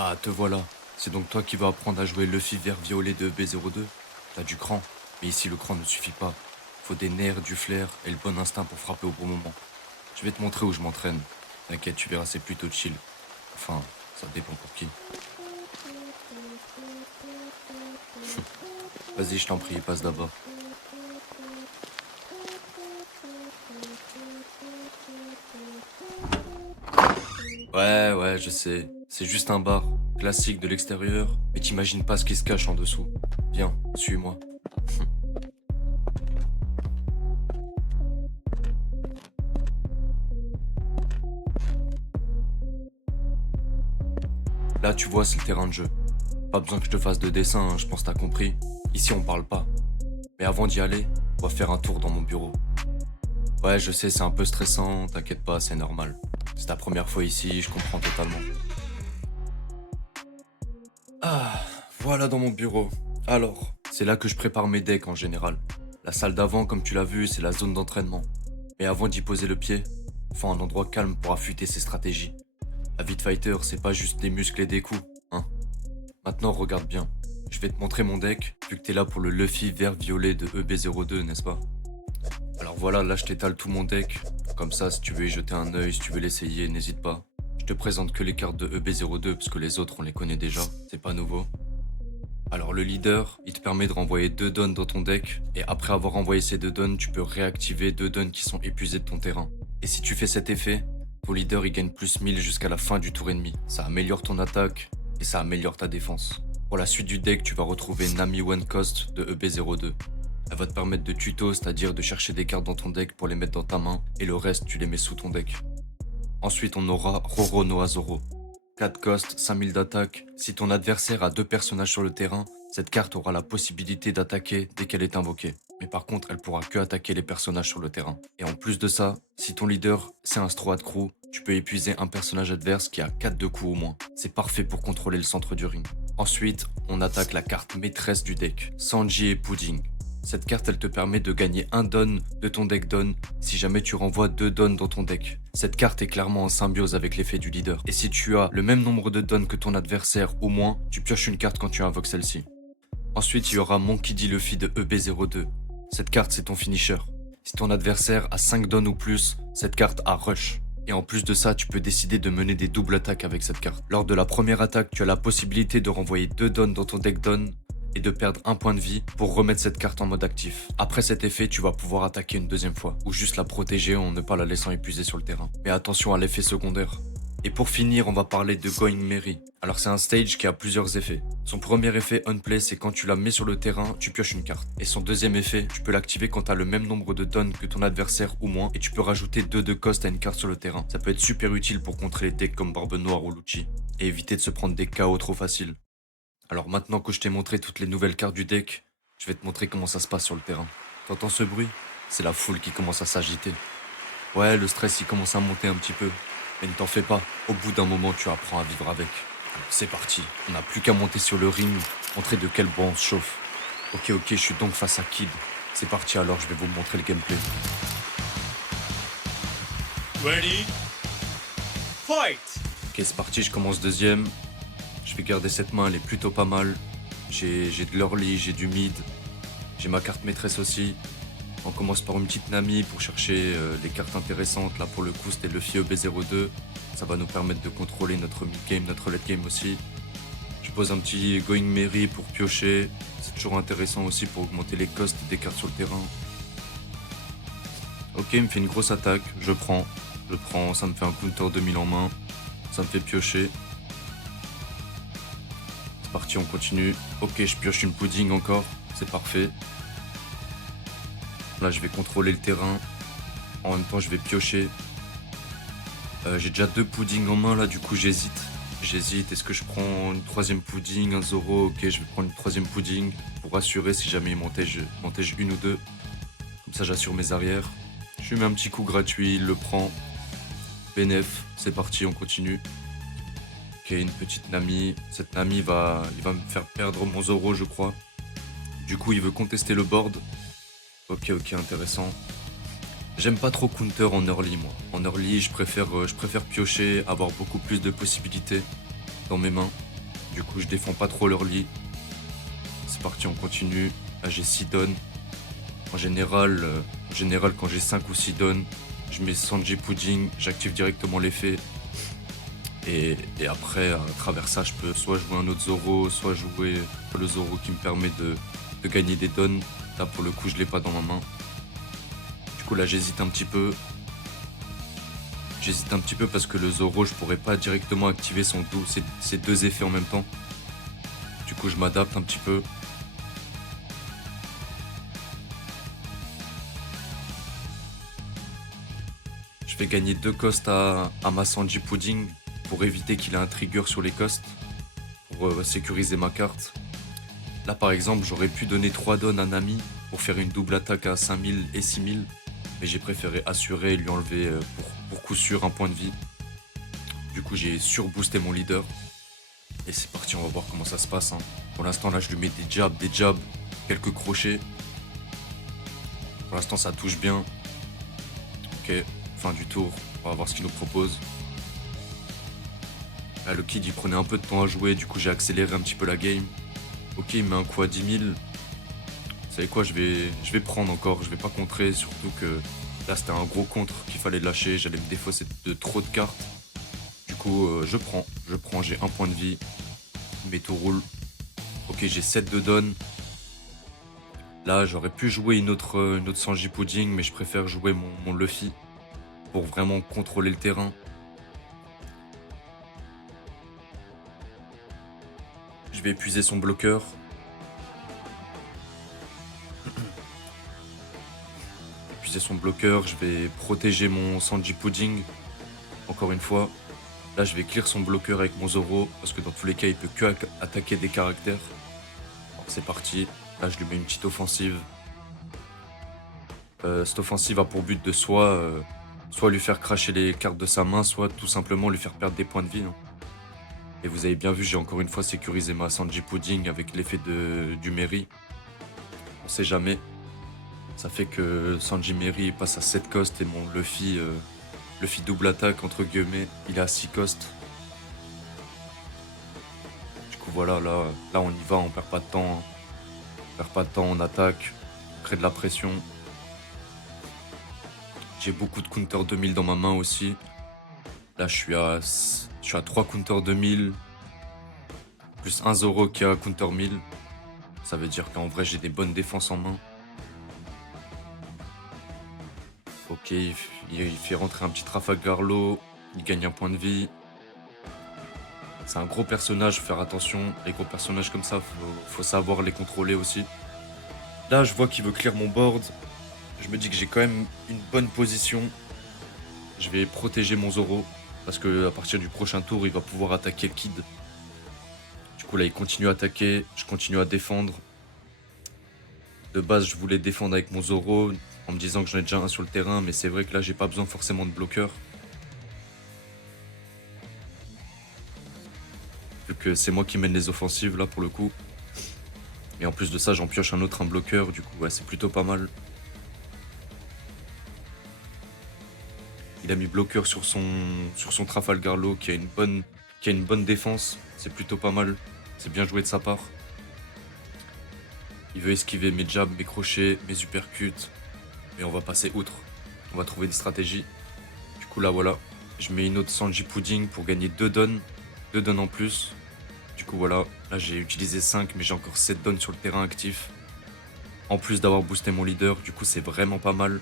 Ah, te voilà. C'est donc toi qui vas apprendre à jouer Luffy vert violet de B02. T'as du cran, mais ici le cran ne suffit pas. Faut des nerfs, du flair et le bon instinct pour frapper au bon moment. Je vais te montrer où je m'entraîne. T'inquiète, tu verras, c'est plutôt chill. Enfin, ça dépend pour qui. Vas-y, je t'en prie, passe d'abord. Ouais, je sais. C'est juste un bar, classique de l'extérieur, mais t'imagines pas ce qui se cache en dessous. Viens, suis-moi. Là, tu vois, c'est le terrain de jeu. Pas besoin que je te fasse de dessin, hein, je pense que t'as compris. Ici, on parle pas. Mais avant d'y aller, on va faire un tour dans mon bureau. Ouais, je sais, c'est un peu stressant, t'inquiète pas, c'est normal. C'est ta première fois ici, je comprends totalement. Ah, voilà dans mon bureau. Alors, c'est là que je prépare mes decks en général. La salle d'avant, comme tu l'as vu, c'est la zone d'entraînement. Mais avant d'y poser le pied, faut un endroit calme pour affûter ses stratégies. La vie de fighter, c'est pas juste des muscles et des coups, hein. Maintenant, regarde bien. Je vais te montrer mon deck, vu que t'es là pour le Luffy vert violet de EB02, n'est-ce pas? Alors voilà, là je t'étale tout mon deck. Comme ça, si tu veux y jeter un œil, si tu veux l'essayer, n'hésite pas. Je te présente que les cartes de EB02 parce que les autres on les connaît déjà, c'est pas nouveau. Alors le leader, il te permet de renvoyer 2 dons dans ton deck, et après avoir envoyé ces 2 dons, tu peux réactiver 2 dons qui sont épuisés de ton terrain. Et si tu fais cet effet, ton leader il gagne plus 1000 jusqu'à la fin du tour ennemi. Ça améliore ton attaque, et ça améliore ta défense. Pour la suite du deck, tu vas retrouver Nami One Cost de EB02. Elle va te permettre de tuto, c'est-à-dire de chercher des cartes dans ton deck pour les mettre dans ta main, et le reste tu les mets sous ton deck. Ensuite on aura Roro no Azoro. 4 cost, 5000 d'attaque. Si ton adversaire a 2 personnages sur le terrain, cette carte aura la possibilité d'attaquer dès qu'elle est invoquée. Mais par contre, elle pourra que attaquer les personnages sur le terrain. Et en plus de ça, si ton leader c'est un Stroad Crew, tu peux épuiser un personnage adverse qui a 4 de coups au moins. C'est parfait pour contrôler le centre du ring. Ensuite, on attaque la carte maîtresse du deck, Sanji et Pudding. Cette carte, elle te permet de gagner un don de ton deck don si jamais tu renvoies 2 dons dans ton deck. Cette carte est clairement en symbiose avec l'effet du leader. Et si tu as le même nombre de dons que ton adversaire ou moins, tu pioches une carte quand tu invoques celle-ci. Ensuite, il y aura Monkey D. Luffy de EB02. Cette carte, c'est ton finisher. Si ton adversaire a 5 dons ou plus, cette carte a rush. Et en plus de ça, tu peux décider de mener des doubles attaques avec cette carte. Lors de la première attaque, tu as la possibilité de renvoyer 2 dons dans ton deck don et de perdre un point de vie pour remettre cette carte en mode actif. Après cet effet, tu vas pouvoir attaquer une deuxième fois, ou juste la protéger en ne pas la laissant épuiser sur le terrain. Mais attention à l'effet secondaire. Et pour finir, on va parler de Going Merry. Alors c'est un stage qui a plusieurs effets. Son premier effet on-play, c'est quand tu la mets sur le terrain, tu pioches une carte. Et son deuxième effet, tu peux l'activer quand tu as le même nombre de dons que ton adversaire ou moins, et tu peux rajouter 2 de cost à une carte sur le terrain. Ça peut être super utile pour contrer les decks comme Barbe Noire ou Lucci, et éviter de se prendre des KO trop faciles. Alors maintenant que je t'ai montré toutes les nouvelles cartes du deck, je vais te montrer comment ça se passe sur le terrain. T'entends ce bruit? C'est la foule qui commence à s'agiter. Ouais, le stress il commence à monter un petit peu. Mais ne t'en fais pas, au bout d'un moment tu apprends à vivre avec. Alors c'est parti, on n'a plus qu'à monter sur le ring, montrer de quel bois on se chauffe. Ok, je suis donc face à Kid. C'est parti alors, je vais vous montrer le gameplay. Ready? Fight! Ok, c'est parti, je commence deuxième. Je vais garder cette main, elle est plutôt pas mal. J'ai de l'early, j'ai du mid. J'ai ma carte maîtresse aussi. On commence par une petite Nami pour chercher les cartes intéressantes. Là pour le coup c'était Luffy EB02. Ça va nous permettre de contrôler notre mid-game, notre late-game aussi. Je pose un petit Going Merry pour piocher. C'est toujours intéressant aussi pour augmenter les costs des cartes sur le terrain. Ok, il me fait une grosse attaque. Je prends, ça me fait un counter 2000 en main. Ça me fait piocher. C'est parti, on continue. Ok, je pioche une pudding encore. C'est parfait. Là, je vais contrôler le terrain. En même temps, je vais piocher. J'ai déjà 2 puddings en main, là, du coup, j'hésite. Est-ce que je prends une troisième pudding, un Zoro? Ok, je vais prendre une troisième pudding pour assurer si jamais il m'entège une ou deux. Comme ça, j'assure mes arrières. Je lui mets un petit coup gratuit, il le prend. Bénef, c'est parti, on continue. Ok, une petite Nami. Cette Nami, il va me faire perdre mon Zoro, je crois. Du coup, il veut contester le board. Ok, intéressant. J'aime pas trop counter en early, moi. En early, je préfère piocher, avoir beaucoup plus de possibilités dans mes mains. Du coup, je défends pas trop leur lit. C'est parti, on continue. Là, j'ai 6 dons. En général, quand j'ai 5 ou 6 dons, je mets Sanji Pudding, j'active directement l'effet. Et après, à travers ça, je peux soit jouer un autre Zoro, soit jouer le Zoro qui me permet de gagner des dons. Là, pour le coup, je l'ai pas dans ma main. Du coup, là, j'hésite un petit peu. J'hésite un petit peu parce que le Zoro, je pourrais pas directement activer ses deux effets en même temps. Du coup, je m'adapte un petit peu. Je vais gagner 2 costs à ma Sanji Pudding pour éviter qu'il ait un trigger sur les costs, pour sécuriser ma carte. Là, par exemple, j'aurais pu donner 3 dons à Nami pour faire une double attaque à 5000 et 6000, mais j'ai préféré assurer et lui enlever pour coup sûr un point de vie. Du coup, j'ai surboosté mon leader. Et c'est parti, on va voir comment ça se passe, hein. Pour l'instant, là, je lui mets des jabs, quelques crochets. Pour l'instant, ça touche bien. Ok, fin du tour. On va voir ce qu'il nous propose. Là, le kid, il prenait un peu de temps à jouer. Du coup, j'ai accéléré un petit peu la game. Ok, il met un coup à 10 000. Vous savez quoi, je vais prendre encore. Je vais pas contrer. Surtout que là, c'était un gros contre qu'il fallait lâcher. J'allais me défausser de trop de cartes. Du coup, je prends. J'ai un point de vie. Mais tout roule. Ok, j'ai 7 de don. Là, j'aurais pu jouer une autre Sanji Pudding, mais je préfère jouer mon Luffy pour vraiment contrôler le terrain. Je vais épuiser son bloqueur. Je vais protéger mon Sanji Pudding. Encore une fois. Là, je vais clear son bloqueur avec mon Zoro, parce que dans tous les cas, il peut que attaquer des caractères. Alors, c'est parti. Là, je lui mets une petite offensive. Cette offensive a pour but de soit lui faire cracher les cartes de sa main, soit tout simplement lui faire perdre des points de vie, hein. Et vous avez bien vu, j'ai encore une fois sécurisé ma Sanji Pudding avec l'effet du Mary. On sait jamais. Ça fait que Sanji Mary passe à 7 costs et mon Luffy double attaque entre guillemets, il est à 6 costs. Du coup voilà, là on y va, on perd pas de temps, hein. On perd pas de temps, on attaque, on crée de la pression. J'ai beaucoup de counter 2000 dans ma main aussi. Là je suis à 3 counter 2000, plus un Zoro qui a counter 1000. Ça veut dire qu'en vrai j'ai des bonnes défenses en main. Ok, il fait rentrer un petit Trafalgar Law, il gagne un point de vie. C'est un gros personnage, faut faire attention. Les gros personnages comme ça, faut savoir les contrôler aussi. Là, je vois qu'il veut clear mon board. Je me dis que j'ai quand même une bonne position. Je vais protéger mon Zoro, parce que à partir du prochain tour, il va pouvoir attaquer le Kid. Du coup, là, il continue à attaquer, je continue à défendre. De base, je voulais défendre avec mon Zoro, en me disant que j'en ai déjà un sur le terrain, mais c'est vrai que là, j'ai pas besoin forcément de bloqueur. Vu que c'est moi qui mène les offensives, là, pour le coup. Et en plus de ça, j'en pioche un bloqueur, du coup, ouais, c'est plutôt pas mal. Il a mis bloqueur sur son Trafalgar Law qui a une bonne défense. C'est plutôt pas mal. C'est bien joué de sa part. Il veut esquiver mes jabs, mes crochets, mes uppercuts. Mais on va passer outre. On va trouver des stratégies. Du coup là voilà. Je mets une autre Sanji Pudding pour gagner 2 dons. 2 dons en plus. Du coup voilà. Là j'ai utilisé 5 mais j'ai encore 7 dons sur le terrain actif. En plus d'avoir boosté mon leader. Du coup c'est vraiment pas mal.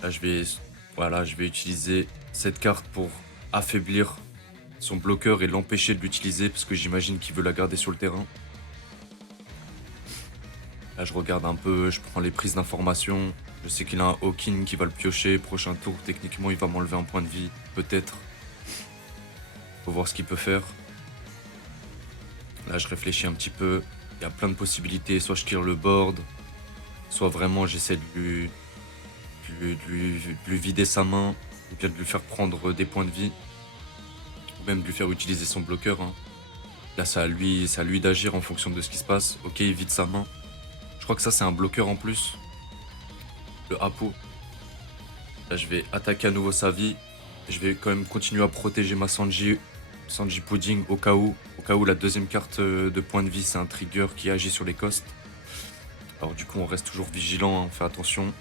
Là je vais utiliser cette carte pour affaiblir son bloqueur et l'empêcher de l'utiliser parce que j'imagine qu'il veut la garder sur le terrain. Là je regarde un peu, je prends les prises d'informations. Je sais qu'il a un Hawking qui va le piocher. Prochain tour, techniquement il va m'enlever un point de vie. Peut-être. Faut voir ce qu'il peut faire. Là je réfléchis un petit peu. Il y a plein de possibilités. Soit je tire le board. Soit vraiment j'essaie de lui vider sa main. Ou bien de lui faire prendre des points de vie. Ou même de lui faire utiliser son bloqueur, hein. Là c'est à lui d'agir en fonction de ce qui se passe. Ok, il vide sa main. Je crois que ça c'est un bloqueur en plus. Le Apo. Là je vais attaquer à nouveau sa vie. Je vais quand même continuer à protéger ma Sanji Pudding au cas où. Au cas où la deuxième carte de point de vie, c'est un trigger qui agit sur les costs. Alors du coup, on reste toujours vigilant, hein, on fait attention.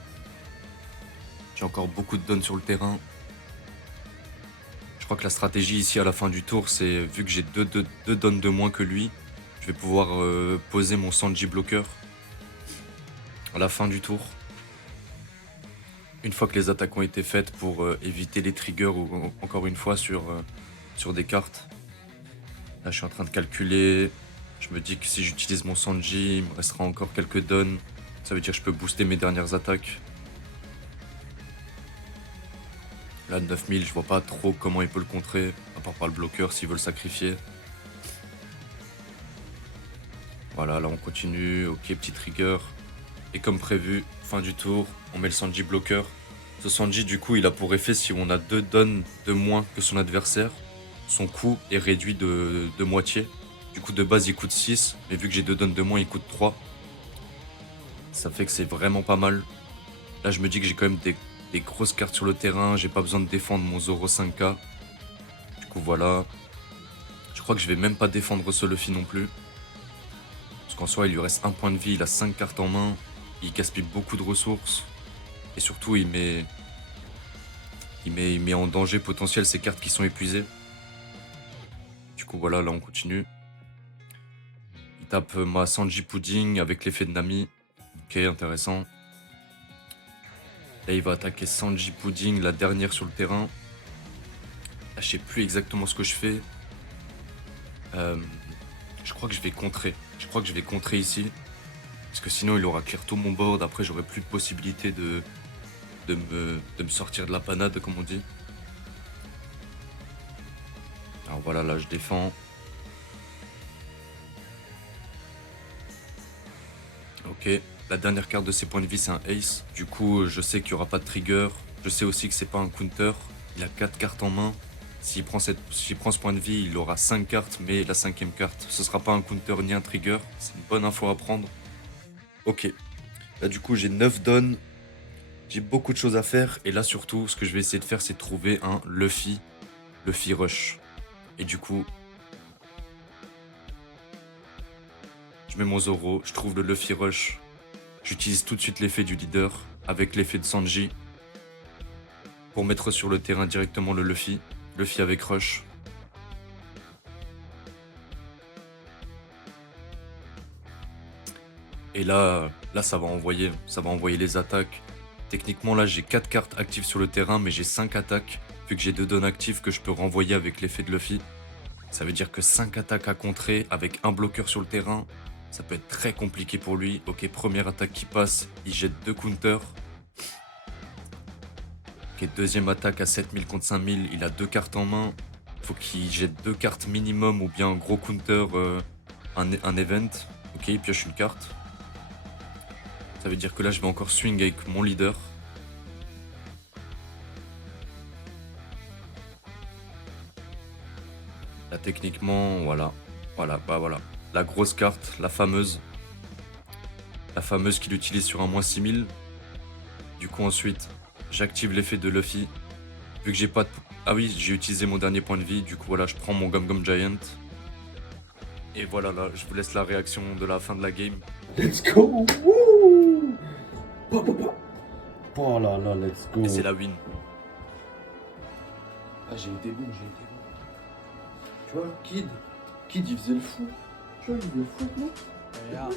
J'ai encore beaucoup de dons sur le terrain. Je crois que la stratégie ici à la fin du tour, c'est vu que j'ai deux dons de moins que lui, je vais pouvoir poser mon Sanji bloqueur à la fin du tour. Une fois que les attaques ont été faites pour éviter les triggers ou encore une fois sur des cartes. Là, je suis en train de calculer. Je me dis que si j'utilise mon Sanji, il me restera encore quelques dons. Ça veut dire que je peux booster mes dernières attaques. Là, 9000, je vois pas trop comment il peut le contrer, à part par le bloqueur s'il veut le sacrifier. Voilà, là on continue. Ok, petit trigger. Et comme prévu, fin du tour, on met le Sanji bloqueur. Ce Sanji, du coup, il a pour effet, si on a 2 dons de moins que son adversaire, son coût est réduit de moitié. Du coup, de base, il coûte 6, mais vu que j'ai 2 dons de moins, il coûte 3. Ça fait que c'est vraiment pas mal. Là, je me dis que j'ai quand même des grosses cartes sur le terrain. J'ai pas besoin de défendre mon Zoro 5k. Du coup, voilà. Je crois que je vais même pas défendre ce Luffy non plus. Parce qu'en soi, il lui reste 1 point de vie. Il a 5 cartes en main. Il gaspille beaucoup de ressources. Et surtout, il met en danger potentiel ces cartes qui sont épuisées. Du coup, voilà, là, on continue. Il tape ma Sanji Pudding avec l'effet de Nami. Ok, intéressant. Là, il va attaquer Sanji Pudding, la dernière sur le terrain. Là, je sais plus exactement ce que je fais. Je crois que je vais contrer. Je crois que je vais contrer ici. Parce que sinon, il aura clear tout mon board. Après, j'aurai plus de possibilité de me sortir de la panade, comme on dit. Alors voilà, là, je défends. Ok. La dernière carte de ses points de vie, c'est un Ace. Du coup, je sais qu'il n'y aura pas de trigger. Je sais aussi que c'est pas un counter. Il a 4 cartes en main. S'il prend ce point de vie, il aura 5 cartes, mais la 5e carte, ce sera pas un counter ni un trigger. C'est une bonne info à prendre. Ok. Là, du coup, j'ai 9 dons. J'ai beaucoup de choses à faire. Et là, surtout, ce que je vais essayer de faire, c'est de trouver un Luffy Rush. Et du coup, je mets mon Zoro, je trouve le Luffy Rush. J'utilise tout de suite l'effet du leader avec l'effet de Sanji pour mettre sur le terrain directement le Luffy avec Rush. Et là ça va envoyer les attaques. Techniquement là j'ai 4 cartes actives sur le terrain mais j'ai 5 attaques vu que j'ai 2 dons actifs que je peux renvoyer avec l'effet de Luffy. Ça veut dire que 5 attaques à contrer avec un bloqueur sur le terrain, ça peut être très compliqué pour lui. Ok, première attaque qui passe, il jette 2 counters. Ok, deuxième attaque à 7000 contre 5000, il a 2 cartes en main. Faut qu'il jette 2 cartes minimum ou bien un gros counter, un event. Ok, il pioche une carte. Ça veut dire que là je vais encore swing avec mon leader. Là techniquement, voilà. La grosse carte, la fameuse qu'il utilise sur un moins 6000. Du coup ensuite, j'active l'effet de Luffy. Vu que j'ai pas de... Ah oui, j'ai utilisé mon dernier point de vie. Du coup voilà, je prends mon Gum Gum Giant. Et voilà, là, je vous laisse la réaction de la fin de la game. Let's go! Woo! Pa, pa, pa. Oh là là, let's go! Et c'est la win. Ah, j'ai été bon. Tu vois, Kid, il faisait le fou. Tu vois, il faisait le fou avec moi. Yeah.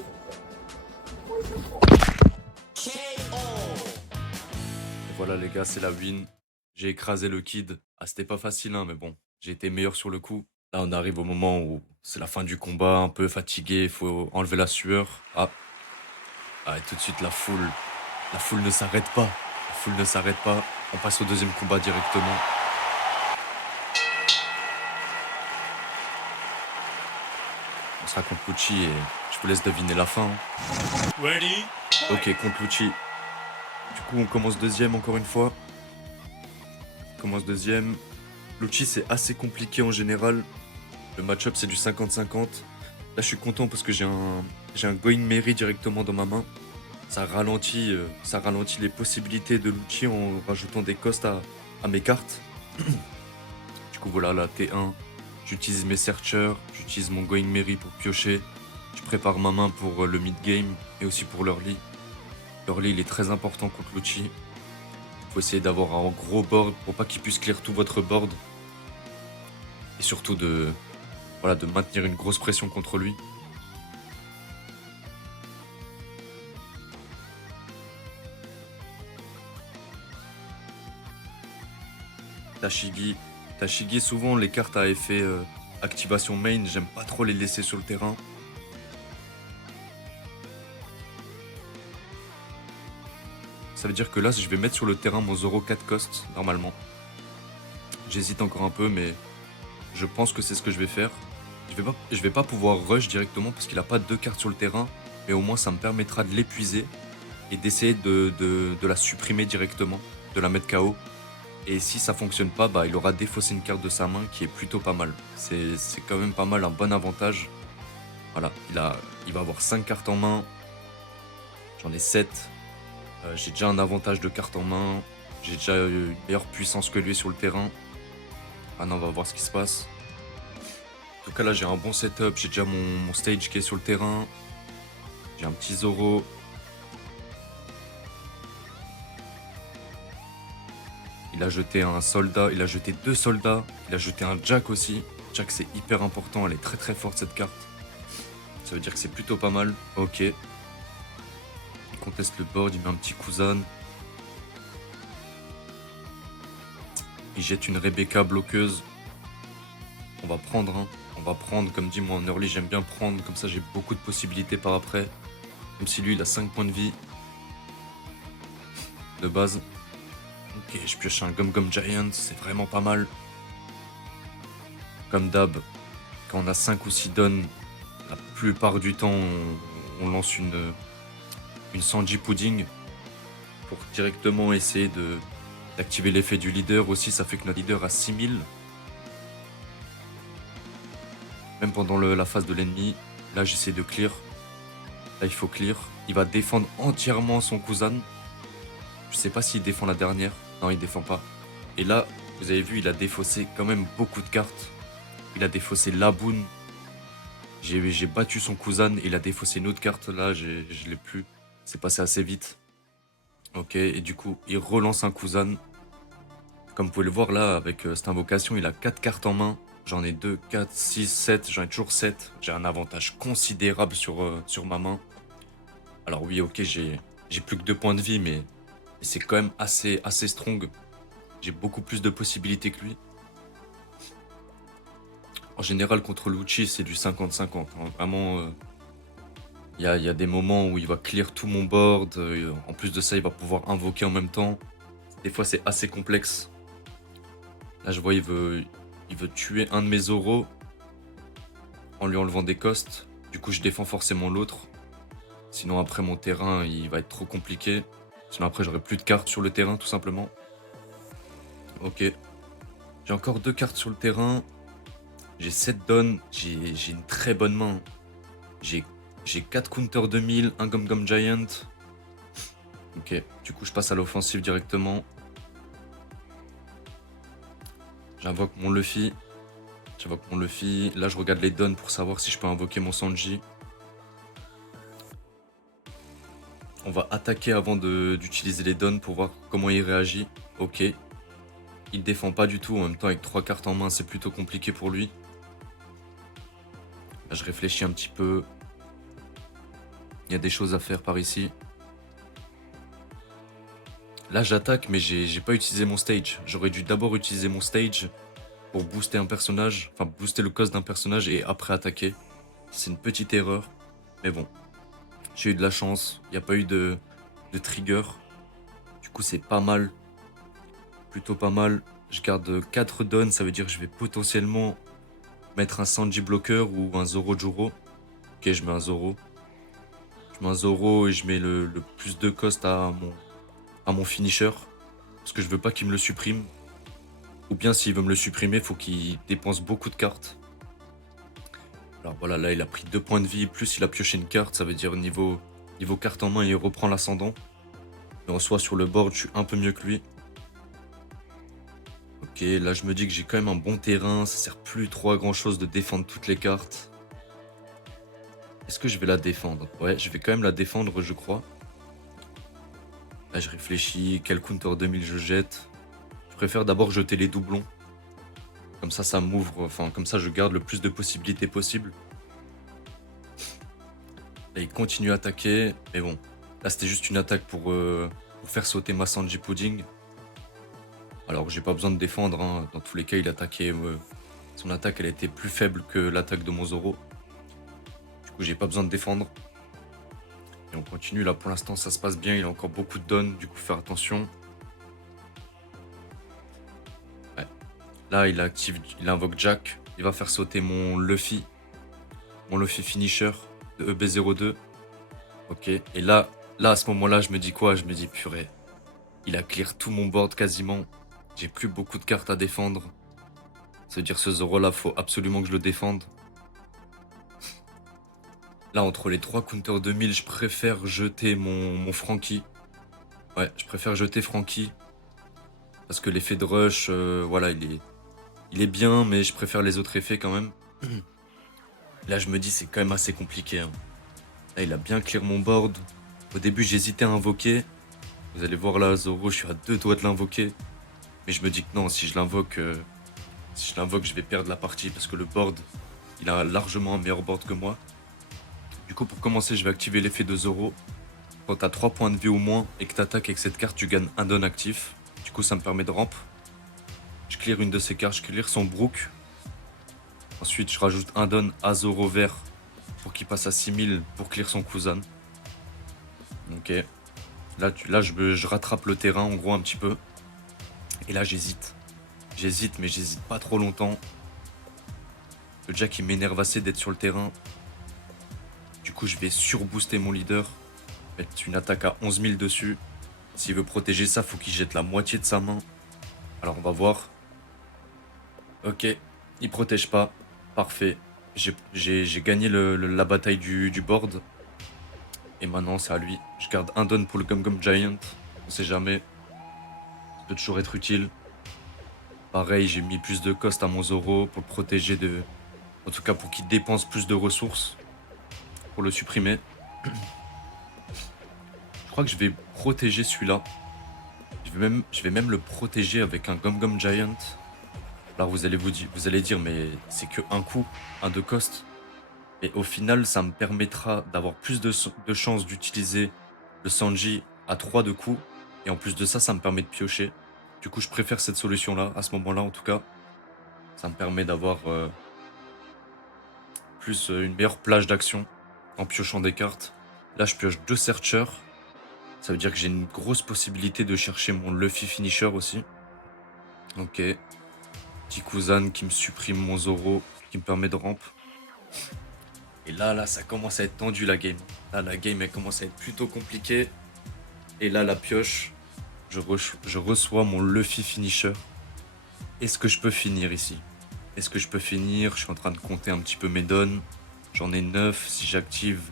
Et voilà les gars, c'est la win. J'ai écrasé le Kid. Ah, c'était pas facile, hein, mais bon, j'ai été meilleur sur le coup. Là, on arrive au moment où c'est la fin du combat, un peu fatigué, il faut enlever la sueur. Ah, et tout de suite, la foule. La foule ne s'arrête pas. On passe au deuxième combat directement. On sera contre Lucci et je vous laisse deviner la fin. Hein. Ready? Ok, contre Lucci. Du coup, on commence deuxième encore une fois. Lucci, c'est assez compliqué en général. Le match-up, c'est du 50-50. Là, je suis content parce que j'ai un Going Merry directement dans ma main. Ça ralentit les possibilités de Lucci en rajoutant des costs à mes cartes. Du coup, voilà, là, T1. J'utilise mes searchers, j'utilise mon Going Merry pour piocher. Je prépare ma main pour le mid-game et aussi pour l'early. L'early, il est très important contre Lucci. Il faut essayer d'avoir un gros board pour pas qu'il puisse clear tout votre board. Et surtout de maintenir une grosse pression contre lui. Tashigi, souvent les cartes à effet activation main, j'aime pas trop les laisser sur le terrain. Ça veut dire que là, je vais mettre sur le terrain mon Zoro 4 cost, normalement. J'hésite encore un peu, mais je pense que c'est ce que je vais faire. Je vais pas pouvoir rush directement parce qu'il a pas 2 cartes sur le terrain, mais au moins ça me permettra de l'épuiser et d'essayer de la supprimer directement, de la mettre KO. Et si ça fonctionne pas, bah, il aura défaussé une carte de sa main qui est plutôt pas mal. C'est quand même pas mal, un bon avantage. Voilà, il va avoir 5 cartes en main. J'en ai 7. J'ai déjà un avantage de cartes en main. J'ai déjà une meilleure puissance que lui sur le terrain. Maintenant, on va voir ce qui se passe. En tout cas, là, j'ai un bon setup. J'ai déjà mon stage qui est sur le terrain. J'ai un petit Zoro. Il a jeté un soldat, il a jeté 2 soldats, il a jeté un Jack aussi. Jack, c'est hyper important, elle est très très forte cette carte. Ça veut dire que c'est plutôt pas mal. Ok. Il conteste le board, il met un petit Kuzan. Il jette une Rebecca bloqueuse. On va prendre, hein. On va prendre, comme dit moi en early, j'aime bien prendre, comme ça j'ai beaucoup de possibilités par après. Même si lui il a 5 points de vie. De base. Ok, je pioche un Gum Gum Giant, c'est vraiment pas mal. Comme d'hab, quand on a 5 ou 6 dons, la plupart du temps, on lance une Sanji Pudding pour directement essayer d'activer l'effet du leader. Aussi, ça fait que notre leader a 6000. Même pendant la phase de l'ennemi, là j'essaie de clear. Là il faut clear. Il va défendre entièrement son Kuzan. Je sais pas s'il défend la dernière. Non, il défend pas. Et là, vous avez vu, il a défaussé quand même beaucoup de cartes. Il a défaussé Laboon. J'ai battu son Kuzan et il a défaussé une autre carte. Là, je l'ai plus. C'est passé assez vite. Ok, et du coup, il relance un Kuzan. Comme vous pouvez le voir là, avec cette invocation, il a 4 cartes en main. J'en ai 2, 4, 6, 7. J'en ai toujours 7. J'ai un avantage considérable sur ma main. Alors oui, ok, j'ai plus que 2 points de vie, mais c'est quand même assez strong. J'ai beaucoup plus de possibilités que lui. En général, contre Lucci, c'est du 50-50. Hein. Vraiment, il y a des moments où il va clear tout mon board. En plus de ça, il va pouvoir invoquer en même temps. Des fois, c'est assez complexe. Là, je vois, il veut tuer un de mes Zoro en lui enlevant des costs. Du coup, je défends forcément l'autre. Sinon, après, mon terrain, il va être trop compliqué. Sinon, après, j'aurai plus de cartes sur le terrain, tout simplement. Ok. J'ai encore 2 cartes sur le terrain. J'ai 7 dons. J'ai une très bonne main. J'ai 4 counter 2000, un Gum Gum Giant. Ok. Du coup, je passe à l'offensive directement. J'invoque mon Luffy. Là, je regarde les dons pour savoir si je peux invoquer mon Sanji. On va attaquer avant d'utiliser les dons pour voir comment il réagit. Ok. Il défend pas du tout. En même temps, avec 3 cartes en main, c'est plutôt compliqué pour lui. Là, je réfléchis un petit peu. Il y a des choses à faire par ici. Là, j'attaque, mais j'ai pas utilisé mon stage. J'aurais dû d'abord utiliser mon stage pour booster un personnage. Enfin, booster le cost d'un personnage et après attaquer. C'est une petite erreur. Mais bon. J'ai eu de la chance. Il n'y a pas eu de trigger. Du coup, c'est pas mal. Plutôt pas mal. Je garde 4 dons. Ça veut dire que je vais potentiellement mettre un Sanji blocker ou un Zoro Juro. Ok, je mets un Zoro. Je mets un Zoro et je mets le plus de cost à mon finisher. Parce que je veux pas qu'il me le supprime. Ou bien s'il veut me le supprimer, il faut qu'il dépense beaucoup de cartes. Alors voilà, là il a pris 2 points de vie, plus il a pioché une carte, ça veut dire niveau carte en main, il reprend l'ascendant. Mais en soi, sur le board, je suis un peu mieux que lui. Ok, Ok, là je me dis que j'ai quand même un bon terrain, ça sert plus trop à grand chose de défendre toutes les cartes. Est-ce que je vais la défendre? Ouais, je vais quand même la défendre, je crois. Là je réfléchis, quel counter 2000 je jette. Je préfère d'abord jeter les doublons. Comme ça m'ouvre, enfin comme ça je garde le plus de possibilités possible. Là il continue à attaquer, mais bon, là c'était juste une attaque pour faire sauter ma Sanji Pudding. Alors j'ai pas besoin de défendre, hein. Dans tous les cas il attaquait, son attaque elle était plus faible que l'attaque de mon Zoro. Du coup j'ai pas besoin de défendre. Et on continue, là pour l'instant ça se passe bien, il a encore beaucoup de dons, du coup faire attention. Ouais. Là il invoque Jack, il va faire sauter mon Luffy finisher de EB02. Ok, et là à ce moment-là je me dis quoi? Je me dis purée, il a clear tout mon board quasiment. J'ai plus beaucoup de cartes à défendre. Ça veut dire ce Zoro là, faut absolument que je le défende. Là, entre les 3 counters 2000, je préfère jeter mon Frankie. Ouais, je préfère jeter Frankie. Parce que l'effet de rush, voilà, il est bien, mais je préfère les autres effets quand même. Là, je me dis, c'est quand même assez compliqué, hein. Là, il a bien clear mon board. Au début, j'hésitais à invoquer. Vous allez voir là, Zoro, je suis à 2 doigts de l'invoquer. Mais je me dis que non, si je l'invoque, je vais perdre la partie. Parce que le board, il a largement un meilleur board que moi. Du coup, pour commencer, je vais activer l'effet de Zoro. Quand t'as 3 points de vie ou moins et que t'attaques avec cette carte, tu gagnes un don actif. Du coup, ça me permet de ramp. Je clear une de ces cartes, je clear son Brook. Ensuite, je rajoute un don à Zoro vert pour qu'il passe à 6000 pour clear son Kuzan. Ok. Là, je rattrape le terrain, en gros, un petit peu. Et là, j'hésite. J'hésite, mais j'hésite pas trop longtemps. Le Jack, il m'énerve assez d'être sur le terrain. Du coup, je vais surbooster mon leader. Mettre une attaque à 11 000 dessus. S'il veut protéger ça, faut qu'il jette la moitié de sa main. Alors, on va voir. Ok, il protège pas. Parfait. J'ai gagné la bataille du board. Et maintenant, c'est à lui. Je garde un don pour le Gum Gum Giant. On sait jamais. Ça peut toujours être utile. Pareil, j'ai mis plus de cost à mon Zoro pour le protéger de... En tout cas, pour qu'il dépense plus de ressources. Pour le supprimer. Je crois que je vais protéger celui-là. Je vais même le protéger avec un Gum Gum Giant. Alors vous allez dire, mais c'est que un coup, un de cost. Et au final, ça me permettra d'avoir plus de chances d'utiliser le Sanji à 3 de coups. Et en plus de ça, ça me permet de piocher. Du coup, je préfère cette solution-là, à ce moment-là en tout cas. Ça me permet d'avoir une meilleure plage d'action en piochant des cartes. Là, je pioche 2 Searchers. Ça veut dire que j'ai une grosse possibilité de chercher mon Luffy Finisher aussi. Ok. Petit Kuzan qui me supprime mon Zoro, qui me permet de ramp. Et là, ça commence à être tendu la game. Là, la game, elle commence à être plutôt compliquée. Et là, la pioche, je reçois mon Luffy Finisher. Est-ce que je peux finir ici? Est-ce que je peux finir? Je suis en train de compter un petit peu mes dons. J'en ai 9. Si j'active,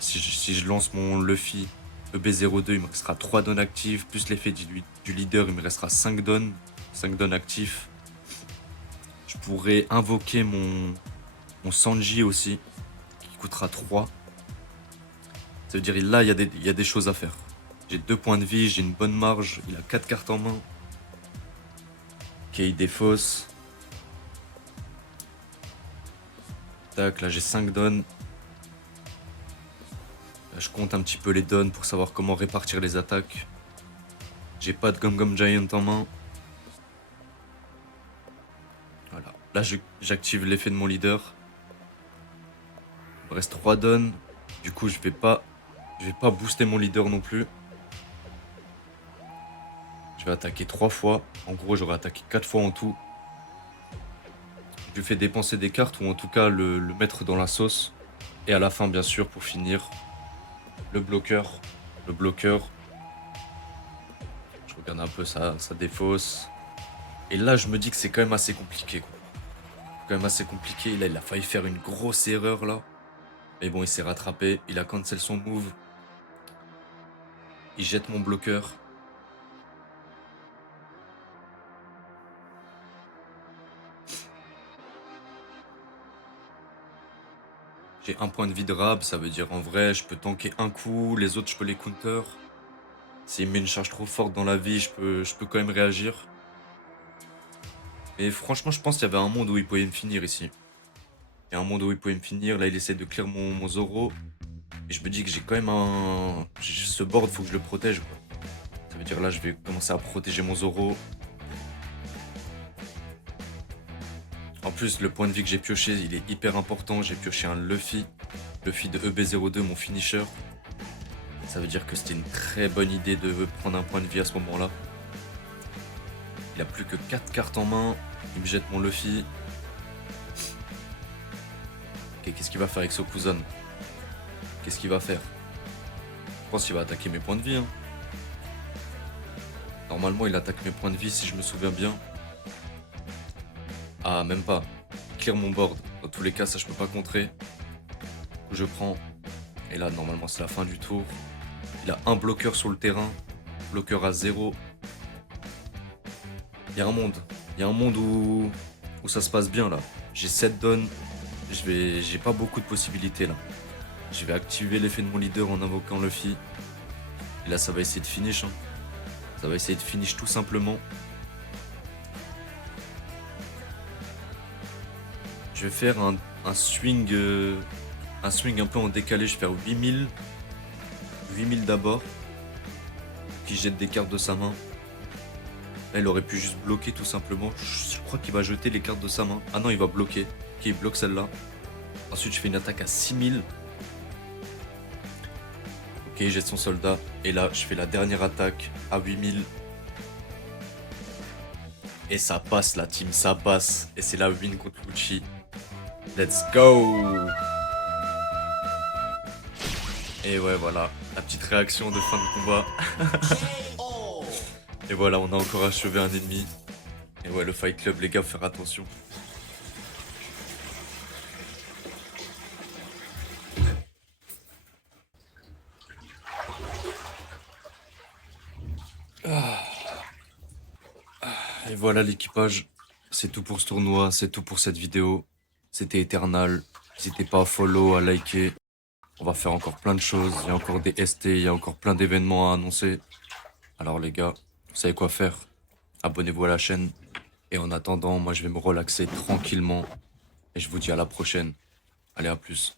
si je lance mon Luffy EB02, il me restera 3 dons actifs. Plus l'effet du leader, il me restera 5 dons. 5 dons actifs. Je pourrais invoquer mon Sanji aussi, qui coûtera 3. Ça veut dire là, il y a des choses à faire. J'ai 2 points de vie, j'ai une bonne marge. Il a 4 cartes en main. Ok, il défausse. Tac, là j'ai 5 dons. Là, je compte un petit peu les dons pour savoir comment répartir les attaques. J'ai pas de Gum Gum Giant en main. Voilà. Là, j'active l'effet de mon leader. Il me reste 3 dons. Du coup, je vais pas booster mon leader non plus. Je vais attaquer 3 fois. En gros, j'aurais attaqué 4 fois en tout. Je lui fais dépenser des cartes ou en tout cas le mettre dans la sauce. Et à la fin, bien sûr, pour finir, le bloqueur. Le bloqueur. Je regarde un peu ça défausse. Et là, je me dis que c'est quand même assez compliqué, quoi. Quand même assez compliqué. Là, il a failli faire une grosse erreur, là. Mais bon, il s'est rattrapé. Il a cancel son move. Il jette mon bloqueur. J'ai un point de vie de rab, ça veut dire en vrai, je peux tanker un coup, les autres, je peux les counter. S'il me met une charge trop forte dans la vie, je peux quand même réagir. Et franchement, je pense qu'il y avait un monde où il pouvait me finir ici. Il y a un monde où il pouvait me finir. Là, il essaie de clear mon Zoro. Et je me dis que j'ai quand même un. Ce board, faut que je le protège, quoi. Ça veut dire là, je vais commencer à protéger mon Zoro. En plus, le point de vie que j'ai pioché, il est hyper important. J'ai pioché un Luffy. Luffy de EB02, mon finisher. Ça veut dire que c'était une très bonne idée de prendre un point de vie à ce moment-là. Il a plus que 4 cartes en main. Il me jette mon Luffy. Ok, qu'est-ce qu'il va faire avec Sokuzan? Qu'est-ce qu'il va faire? Je pense qu'il va attaquer mes points de vie. Hein. Normalement, il attaque mes points de vie si je me souviens bien. Ah, même pas. Il clear mon board. Dans tous les cas, ça, je peux pas contrer. Du coup, je prends. Et là, normalement, c'est la fin du tour. Il a un bloqueur sur le terrain. Bloqueur à 0. Il y a un monde. Il y a un monde où ça se passe bien, là. J'ai 7 dons. J'ai pas beaucoup de possibilités, là. Je vais activer l'effet de mon leader en invoquant Luffy. Et là, ça va essayer de finish. Hein. Ça va essayer de finish tout simplement. Je vais faire un swing un peu en décalé. Je vais faire 8000. 8000 d'abord. Puis jette des cartes de sa main. Là, il aurait pu juste bloquer tout simplement. Je crois qu'il va jeter les cartes de sa main. Ah non, il va bloquer. Ok, il bloque celle-là. Ensuite, je fais une attaque à 6000. Ok, il jette son soldat. Et là, je fais la dernière attaque à 8000. Et ça passe, la team, ça passe. Et c'est la win contre Lucci. Let's go! Et ouais, voilà. La petite réaction de fin de combat. Et voilà, on a encore achevé un ennemi. Et ouais, le Fight Club, les gars, faut faire attention. Et voilà l'équipage. C'est tout pour ce tournoi, c'est tout pour cette vidéo. C'était Eternal. N'hésitez pas à follow, à liker. On va faire encore plein de choses. Il y a encore des ST, il y a encore plein d'événements à annoncer. Alors les gars, vous savez quoi faire. Abonnez-vous à la chaîne. Et en attendant, moi je vais me relaxer tranquillement. Et je vous dis à la prochaine. Allez, à plus.